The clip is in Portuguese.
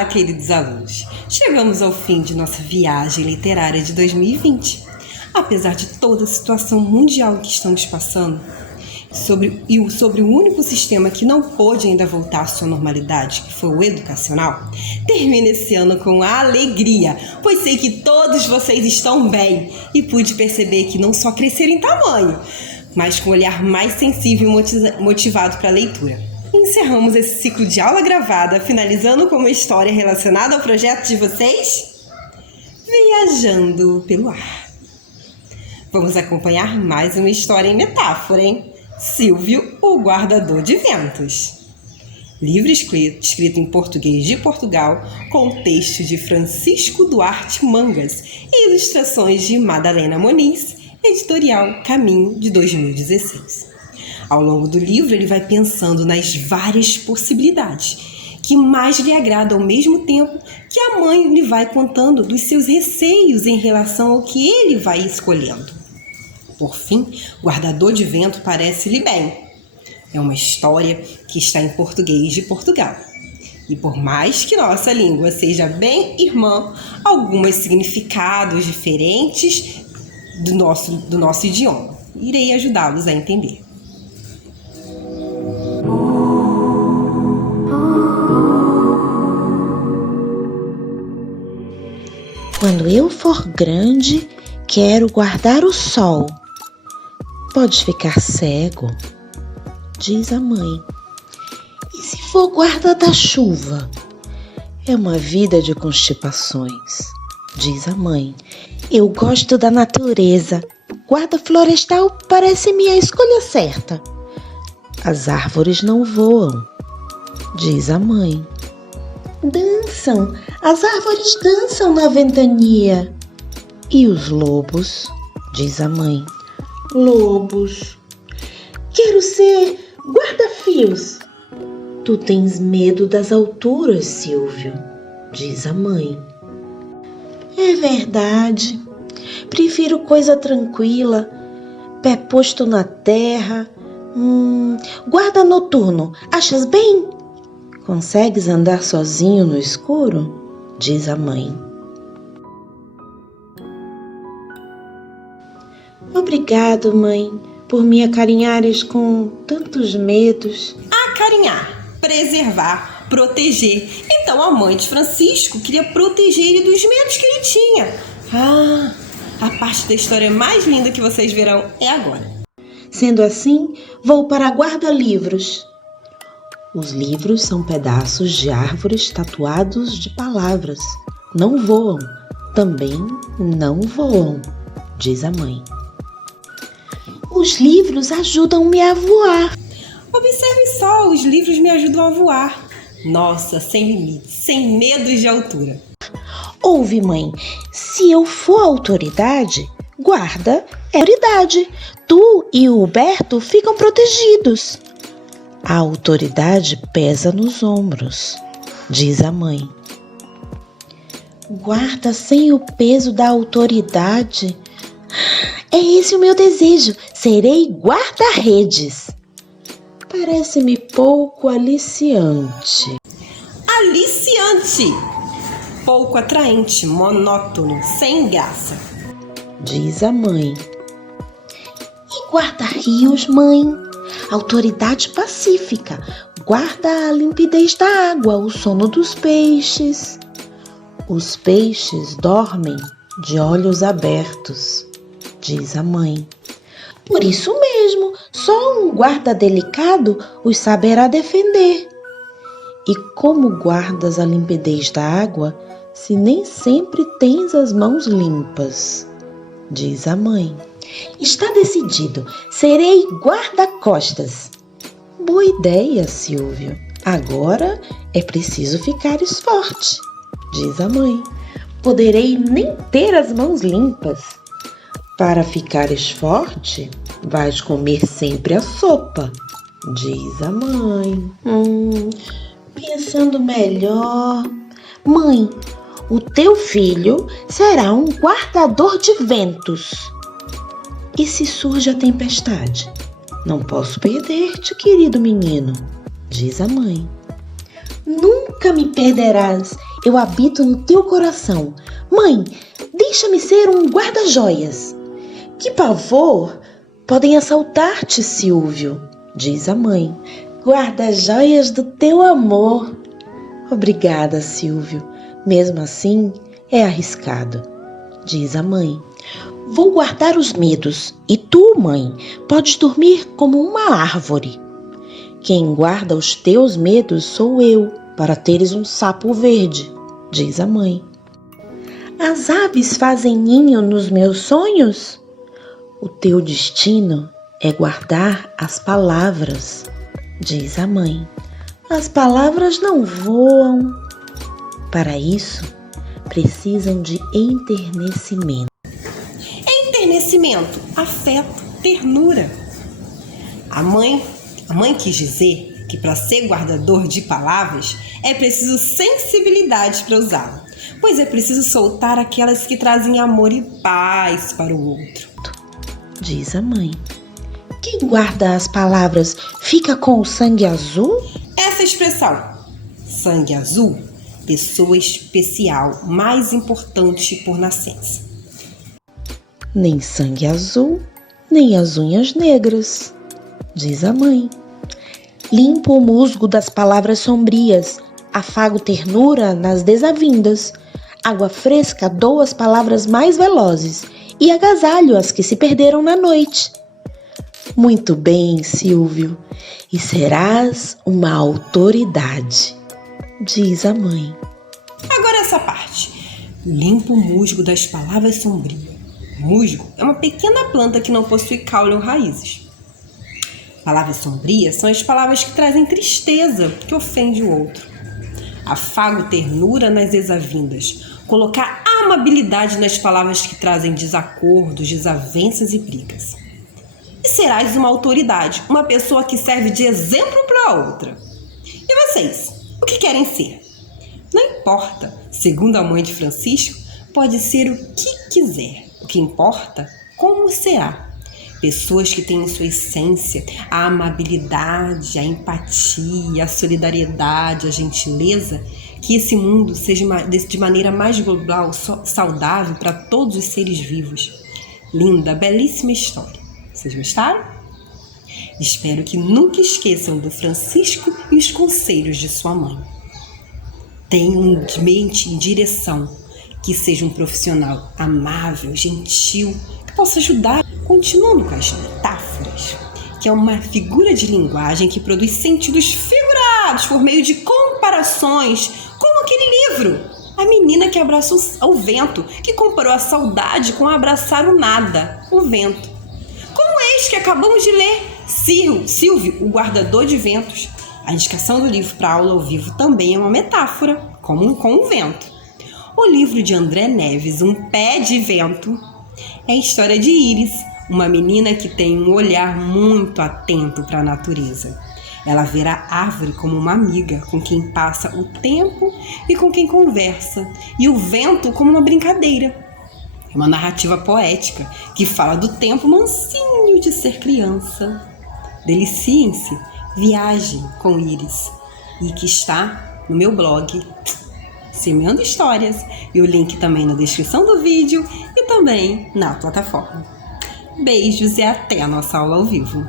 Olá, queridos alunos! Chegamos ao fim de nossa viagem literária de 2020. Apesar de toda a situação mundial que estamos passando, sobre o único sistema que não pôde ainda voltar à sua normalidade, que foi o educacional, termina esse ano com alegria, pois sei que todos vocês estão bem e pude perceber que não só cresceram em tamanho, mas com um olhar mais sensível e motivado para a leitura. Encerramos esse ciclo de aula gravada, finalizando com uma história relacionada ao projeto de vocês, Viajando pelo Ar. Vamos acompanhar mais uma história em metáfora, hein? Silvio, o Guardador de Ventos. Livro escrito em português de Portugal, com texto de Francisco Duarte Mangas e ilustrações de Madalena Moniz, editorial Caminho, de 2016. Ao longo do livro, ele vai pensando nas várias possibilidades que mais lhe agradam, ao mesmo tempo que a mãe lhe vai contando dos seus receios em relação ao que ele vai escolhendo. Por fim, Guardador de Vento parece-lhe bem. É uma história que está em português de Portugal. E por mais que nossa língua seja bem irmã, alguns significados diferentes do nosso idioma. Irei ajudá-los a entender. Quando eu for grande, quero guardar o sol. Pode ficar cego, diz a mãe. E se for guarda da chuva? É uma vida de constipações, diz a mãe. Eu gosto da natureza. Guarda florestal parece-me a escolha certa. As árvores não voam, diz a mãe. Dançam, as árvores dançam na ventania. E os lobos, diz a mãe. Lobos. Quero ser guarda-fios. Tu tens medo das alturas, Silvio, diz a mãe. É verdade. Prefiro coisa tranquila, pé posto na terra. Guarda noturno, achas bem? Consegues andar sozinho no escuro? Diz a mãe. Obrigado, mãe, por me acarinhares com tantos medos. Acarinhar, preservar, proteger. Então a mãe de Francisco queria proteger ele dos medos que ele tinha. A parte da história mais linda que vocês verão é agora. Sendo assim, vou para a guarda-livros. Os livros são pedaços de árvores tatuados de palavras. Não voam, também não voam, diz a mãe. Os livros ajudam-me a voar. Observe só, os livros me ajudam a voar. Nossa, sem limites, sem medos de altura. Ouve, mãe, se eu for autoridade, guarda é autoridade. Tu e o Huberto ficam protegidos. A autoridade pesa nos ombros, diz a mãe. Guarda sem o peso da autoridade. É esse o meu desejo. Serei guarda-redes. Parece-me pouco aliciante. Aliciante! Pouco atraente, monótono, sem graça, diz a mãe. E guarda-rios, mãe? Autoridade pacífica. Guarda a limpidez da água, o sono dos peixes. Os peixes dormem de olhos abertos, diz a mãe. Por isso mesmo, só um guarda delicado os saberá defender. E como guardas a limpidez da água, se nem sempre tens as mãos limpas, diz a mãe. Está decidido, serei guarda-costas. Boa ideia, Silvio. Agora é preciso ficares forte, diz a mãe. Poderei nem ter as mãos limpas. Para ficares forte, vais comer sempre a sopa, diz a mãe. Pensando melhor. Mãe, o teu filho será um guardador de ventos. E se surge a tempestade? Não posso perder-te, querido menino, diz a mãe. Nunca me perderás eu habito no teu coração. Mãe, deixa-me ser um guarda-joias. Que pavor! Podem assaltar-te, Silvio, diz a mãe. Guarda-joias do teu amor. Obrigada, Silvio. Mesmo assim, é arriscado, diz a mãe. Vou guardar os medos e tu, mãe, podes dormir como uma árvore. Quem guarda os teus medos sou eu, para teres um sapo verde, diz a mãe. As aves fazem ninho nos meus sonhos? O teu destino é guardar as palavras, diz a mãe. As palavras não voam. Para isso, precisam de enternecimento. Enternecimento, afeto, ternura. A mãe quis dizer que para ser guardador de palavras é preciso sensibilidade para usá-la, pois é preciso soltar aquelas que trazem amor e paz para o outro, diz a mãe. Quem guarda as palavras fica com o sangue azul? Essa expressão, sangue azul, pessoa especial, mais importante por nascença. Nem sangue azul, nem as unhas negras, diz a mãe. Limpo o musgo das palavras sombrias, afago ternura nas desavindas. Água fresca dou as palavras mais velozes e agasalho as que se perderam na noite. Muito bem, Silvio, e serás uma autoridade, diz a mãe. Agora essa parte. Limpa o musgo das palavras sombrias. Musgo é uma pequena planta que não possui caule ou raízes. Palavras sombrias são as palavras que trazem tristeza, que ofende o outro. Afago ternura nas desavindas. Colocar amabilidade nas palavras que trazem desacordos, desavenças e brigas. E serás uma autoridade, uma pessoa que serve de exemplo para a outra. E vocês, o que querem ser? Não importa, segundo a mãe de Francisco, pode ser o que quiser. O que importa, como será. Pessoas que têm em sua essência a amabilidade, a empatia, a solidariedade, a gentileza, que esse mundo seja de maneira mais global, saudável para todos os seres vivos. Linda, belíssima história. Vocês gostaram? Espero que nunca esqueçam do Francisco e os conselhos de sua mãe. Tenham em mente em direção, que seja um profissional amável, gentil, que possa ajudar, continuando com as metáforas, que é uma figura de linguagem que produz sentidos figurados por meio de comparações, como aquele livro, A Menina que Abraça o Vento, que comparou a saudade com abraçar o nada, o vento. Como este que acabamos de ler, Silvio, o guardador de ventos. A indicação do livro para aula ao vivo também é uma metáfora, como com o vento. O livro de André Neves, Um Pé de Vento, é a história de Iris, uma menina que tem um olhar muito atento para a natureza. Ela vê a árvore como uma amiga com quem passa o tempo e com quem conversa, e o vento como uma brincadeira. É uma narrativa poética que fala do tempo mansinho de ser criança. Deliciem-se, viajem com Iris, e que está no meu blog, Semeando Histórias, e o link também na descrição do vídeo e também na plataforma. Beijos e até a nossa aula ao vivo.